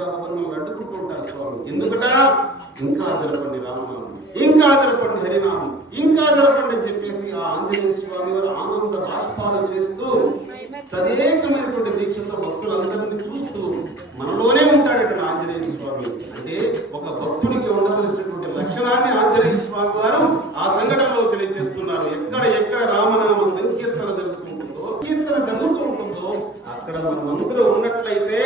రామను అడ్డుకుంటూ ఉంటారు స్వామి. ఎందుకట? ఇంకా జరపండి రామనామం, ఇంకా జరపండి హరినామం, ఇంకా జరపండి అని చెప్పేసి ఆ ఆంజనేయ స్వామి వారు ఆనంద బాష్పాలు చేస్తూ తదేకమైనటువంటి దీక్షతో భక్తులందరినీ చూస్తూ మనలోనే ఉంటాడు ఇక్కడ ఆంజనేయ స్వామి. అంటే ఒక భక్తుడికి ఉండవలసినటువంటి లక్షణాన్ని ఆంజనేయ స్వామి వారు ఆ సంఘటనలో తెలియజేస్తున్నారు. ఎక్కడ రామనామ సంకీర్తన జరుగుతుంటుందో, కీర్తన జరుగుతూ ఉంటుందో అక్కడ మనం అందరూ ఉన్నట్లయితే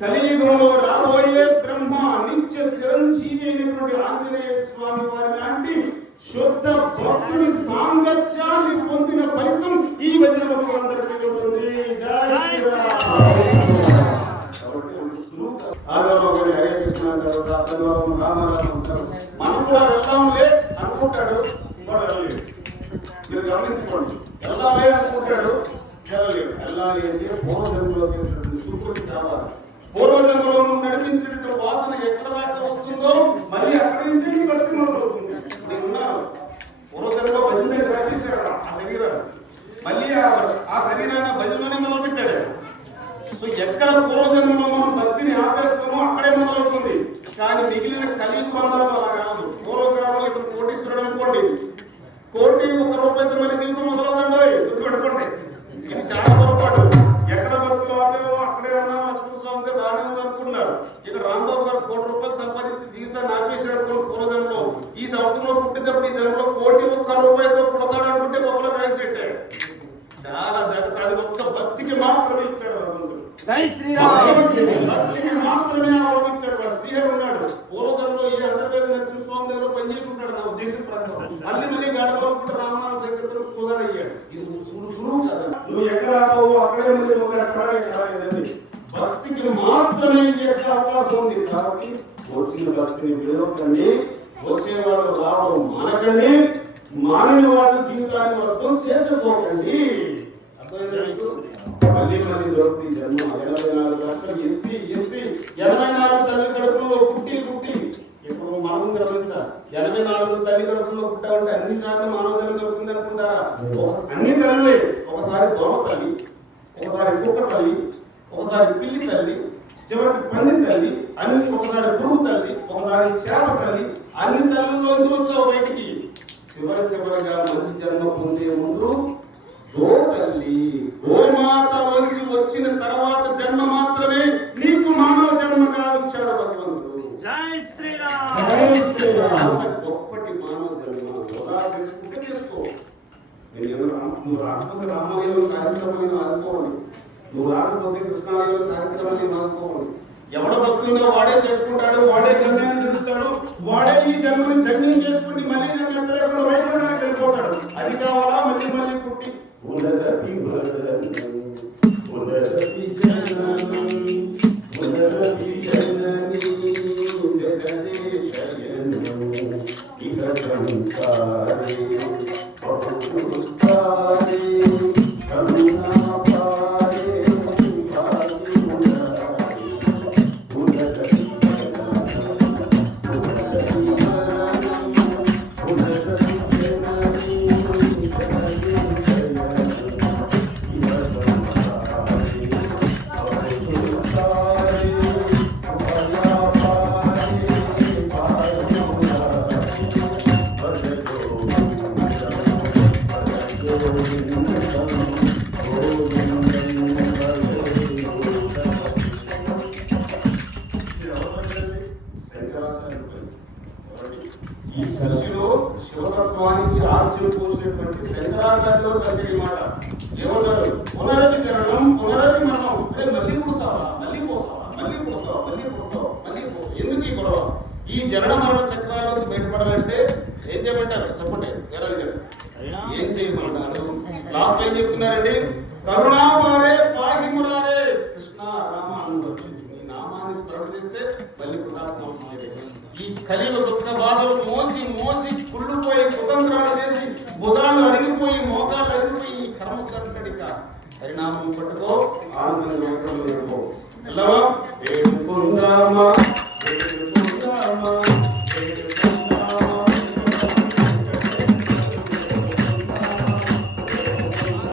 కలియుగంలో రాబోయే బ్రహ్మ నిత్య చిరంజీవి అయినటువంటి ఆంజనేయ స్వామి వారి లాంటి శుద్ధ భక్తుని సాంగత్యాన్ని పొందిన ఫలితం ఈ భజన భక్తులందరికీ ఉంటుంది. హరే కృష్ణ మనం కూడా వెళ్దాంలే అనుకుంటాడు, మీరు గమనించుకోండి. వెళ్ళాలి అనుకుంటాడు, వెళ్ళాలి అంటే పూర్వజన్మలో చేసినటువంటి సూత్రుడు కావాలి. పూర్వజన్మలో నడిపించినటువంటి వాసన ఎక్కడ దాకా వస్తుందో మళ్ళీ అక్కడి నుంచి భక్తి మొదలవుతుంది. పూర్వజన్మలో భజన ప్రాక్టీసారు ఆ శరీరాన్ని, మళ్ళీ ఆ శరీరాన్ని భజనలోనే మొదలుపెట్టాడు. సో ఎక్కడ పూర్వజన్మలో మనం భక్తిని ఆపేస్తామో అక్కడే మొదలవుతుంది. కానీ మిగిలిన కలియుగ బంధాలు అలా కాదు. పూర్వకాలంలో ఇతను కోటీశ్వరుడు అనుకోండి, కోటి ₹1 మళ్ళీ జీవితం మొదలవుతుందో గుర్తుపెట్టుకోండి. ఇది చాలా పొరపాటు. ఎక్కడ భక్తులు ఆపేవో అక్కడే ఉన్నా లక్ష్మణ స్వామి బాగానే ఉంది అనుకున్నారు. ఇక రాంబాబు గారు ₹1 సంపాదించి జీవితాన్ని ఆపేసాడు అనుకోండి పూర్వజన్మలో. ఈ సంవత్సరంలో పుట్టినప్పుడు ఈ జన్మలో ₹1 పుడతాడు అనుకుంటే గొప్పలో కాయసి పెట్టాడు. చాలా జాగ్రత్త. అది ఒక్క భక్తికి మాత్రమే ఇచ్చాడు భగవంతుడు. భక్తికి మాత్రమే ఆవరించాడు. శ్రీహరి ఉన్నాడు పూర్వజన్మలో ఈ అంతర్వేద నరసింహ స్వామి దగ్గర పనిచేసి ఉంటాడు నా ఉద్దేశం ప్రకారం. మళ్ళీ గడపలో రామనాథ సంకీర్తన కుదరయ్యాడు. ఇది సులువు కదా. నువ్వు ఎక్కడ ఆపవో అక్కడే మళ్ళీ భక్తికి మాత్రమే చేసే అవకాశం ఉంది. కాబట్టి వచ్చిన భక్తిని విడవకండి, వచ్చేవాడు రావడం మానకండి, మానని వాళ్ళ జీవితాన్ని వర్గం చేసుకోకండి. మళ్ళీ దొరుకుతుంది జన్మ. 84 లక్షలు ఎత్తి 84 తల్లి కడుపులో పుట్టి ఇప్పుడు మనం గమనించాలి. 84 తల్లి కడుపులో పుట్టామంటే అన్ని సార్లు మానవ జన్మ దొరుకుతుంది అనుకుంటారా? అన్ని తల్లులే. ఒకసారి దోమ తల్లి, ఒకసారి కుక్క తల్లి, ఒకసారి పిల్లి తల్లి, చివరికి పంది తల్లి, ఒకసారి పురుగు తల్లి, ఒకసారి చేప తల్లి, అన్ని తల్లుల్లోంచి వచ్చావు బయటికి. చివరిగా మంచి జన్మ పొందే ముందు గోతల్లి గోమాత వలసి వచ్చిన తర్వాత జన్మ మాత్రమే నీకు మానవ జన్మగా ఇచ్చాడు భగవంతుడు. జై శ్రీరామ్. గొప్పటి మానవ జన్మ చేసుకుంటే చేసుకో. నువ్వు రాకపోతే రామాలయం కార్యక్రమాన్ని ఆదుకోవాలి, నువ్వు రాకపోతే కృష్ణాలయం కార్యక్రమాన్ని ఆదుకోవాలి. ఎవడ భక్తులుగా వాడే చేసుకుంటాడు, వాడే గమ్యాన్ని తెలుస్తాడు, వాడే ఈ జన్మని ధన్యం చేసుకుని మళ్ళీ వైకుంఠానికి వెళ్ళిపోతాడు. అది కావాలా? మళ్ళీ పుట్టి ఈ సృష్టిలో శివతత్వానికి ఆర్చలు పోసినటువంటి శంకరాచార్యులు కలిగే మాట ఏమన్నారు? పునరపి జననం పునరపి మరణం. అదే మళ్ళీ పుడతావా, మళ్ళీ పోతావా, మళ్ళీ పుడతావా, మళ్ళీ పుడతావా, మళ్ళీ పోతావు. ఎందుకు ఈ గొడవ? ఈ జనన మరణ చక్రాల నుంచి బయటపడాలంటే ఏం చేయమంటారు చెప్పండి? ఏం చేయమంటారు? లాస్ట్ ఏం చెప్తున్నారండి? కరుణామారే పాగి మురారే కృష్ణ రామ అనుభవం. ఈ నామాన్ని స్మరణ చేస్తే మళ్ళీ పునరాసం. ఈ కలియుగ దుఃఖ బాధలు మోసి కుళ్ళుపోయి కుతంత్రాలు చేసి బుధాలు అరిగిపోయి మోకాలు అరిగిపోయి ఈ కర్మ కంటడిక పరిణామం పట్టుకో, ఆనందంగా వెళ్ళవా.